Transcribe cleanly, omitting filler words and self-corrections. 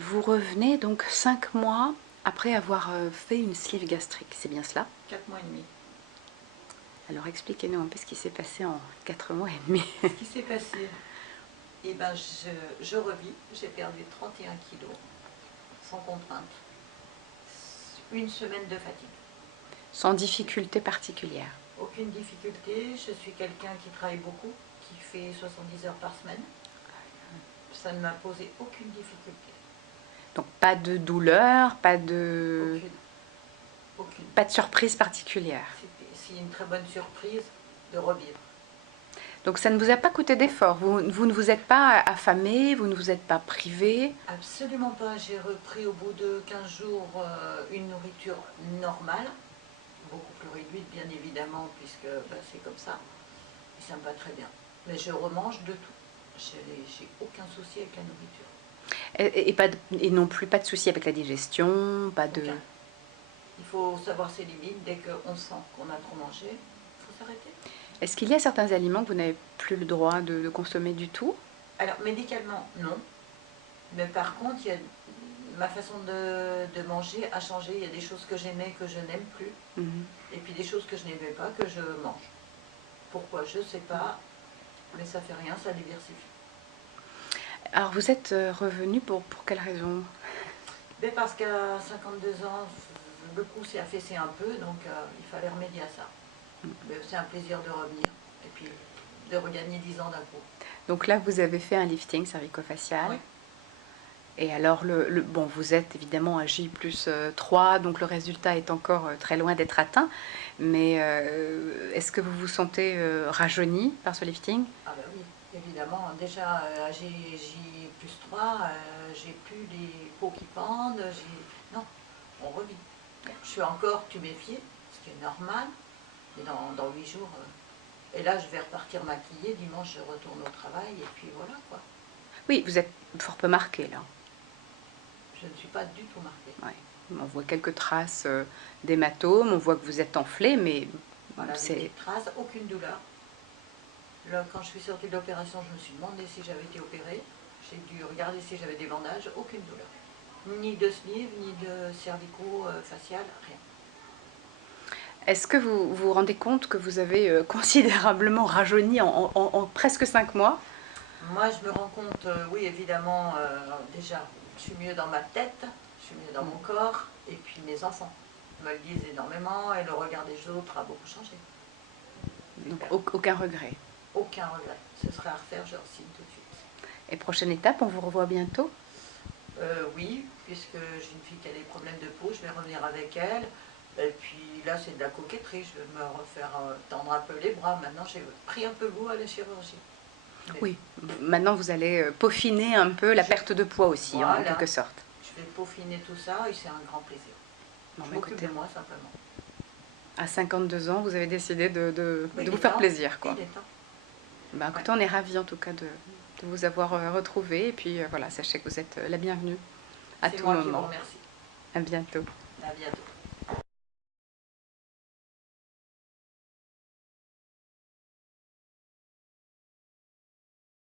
Vous revenez donc 5 mois après avoir fait une sleeve gastrique, c'est bien cela? 4 mois et demi. Alors expliquez-nous un peu ce qui s'est passé en 4 mois et demi. Ce qui s'est passé, eh ben, je revis, j'ai perdu 31 kilos, sans contrainte. Une semaine de fatigue. Sans difficulté particulière. Aucune difficulté, je suis quelqu'un qui travaille beaucoup, qui fait 70 heures par semaine. Ça ne m'a posé aucune difficulté. Donc pas de douleur, pas de... Aucune. Aucune. Pas de surprise particulière. C'est une très bonne surprise de revivre. Donc ça ne vous a pas coûté d'effort, vous ne vous êtes pas affamé, vous ne vous êtes pas privé? Absolument pas, j'ai repris au bout de 15 jours une nourriture normale, beaucoup plus réduite bien évidemment, puisque c'est comme ça, et ça me va très bien. Mais je remange de tout, j'ai aucun souci avec la nourriture. Et non plus pas de souci avec la digestion, pas de... Aucun. Il faut savoir ses limites, dès qu'on sent qu'on a trop mangé, il faut s'arrêter. Est-ce qu'il y a certains aliments que vous n'avez plus le droit de consommer du tout? Alors médicalement, non. Mais par contre, ma façon de manger a changé. Il y a des choses que j'aimais que je n'aime plus. Et puis des choses que je n'aimais pas que je mange. Pourquoi? Je ne sais pas. Mais ça fait rien, ça diversifie. Alors vous êtes revenu pour quelle raison? Mais parce qu'à 52 ans, le cou s'est affaissé un peu, donc il fallait remédier à ça. Mais c'est un plaisir de revenir. Et puis de regagner 10 ans d'un coup. Donc là, vous avez fait un lifting cervico-facial. Oui. Et alors, bon, vous êtes évidemment à J plus 3, donc le résultat est encore très loin d'être atteint. Mais est-ce que vous vous sentez rajeuni par ce lifting? Ah ben oui, évidemment. Déjà, à J plus 3, j'ai plus les peaux qui pendent. Non, on revit. Je suis encore tuméfiée, ce qui est normal. Et dans 8 jours... Et là, je vais repartir maquillée. Dimanche, je retourne au travail. Et puis voilà, quoi. Oui, vous êtes fort peu marqué, là. Je ne suis pas du tout marquée. Ouais. On voit quelques traces d'hématomes, on voit que vous êtes enflé, mais Voilà, c'est... des traces, aucune douleur. Là, quand je suis sortie de l'opération, je me suis demandé si j'avais été opérée. J'ai dû regarder si j'avais des bandages, aucune douleur. Ni de sleeve, ni de cervico-facial, rien. Est-ce que vous vous rendez compte que vous avez considérablement rajeuni en presque 5 mois? Moi, je me rends compte, oui, évidemment, déjà, je suis mieux dans ma tête, je suis mieux dans mon corps, et puis mes enfants me le disent énormément, et le regard des autres a beaucoup changé. Donc aucun regret. Aucun regret. Ce serait à refaire, je re-signe tout de suite. Et prochaine étape, on vous revoit bientôt? Oui, puisque j'ai une fille qui a des problèmes de peau, je vais revenir avec elle. Et puis là, c'est de la coquetterie, je vais me refaire tendre un peu les bras. Maintenant, j'ai pris un peu goût à la chirurgie. Mais oui, maintenant vous allez peaufiner un peu la perte de poids aussi, voilà, en quelque sorte. Je vais peaufiner tout ça et c'est un grand plaisir. Bon, Je m'occupe de moi simplement. À 52 ans, vous avez décidé de vous faire temps, plaisir, quoi. Il est temps. Bah, écoutez, on est ravis en tout cas de vous avoir retrouvé. Et puis voilà, sachez que vous êtes la bienvenue à tout C'est moi moment. qui vous remercie. À bientôt. À bientôt.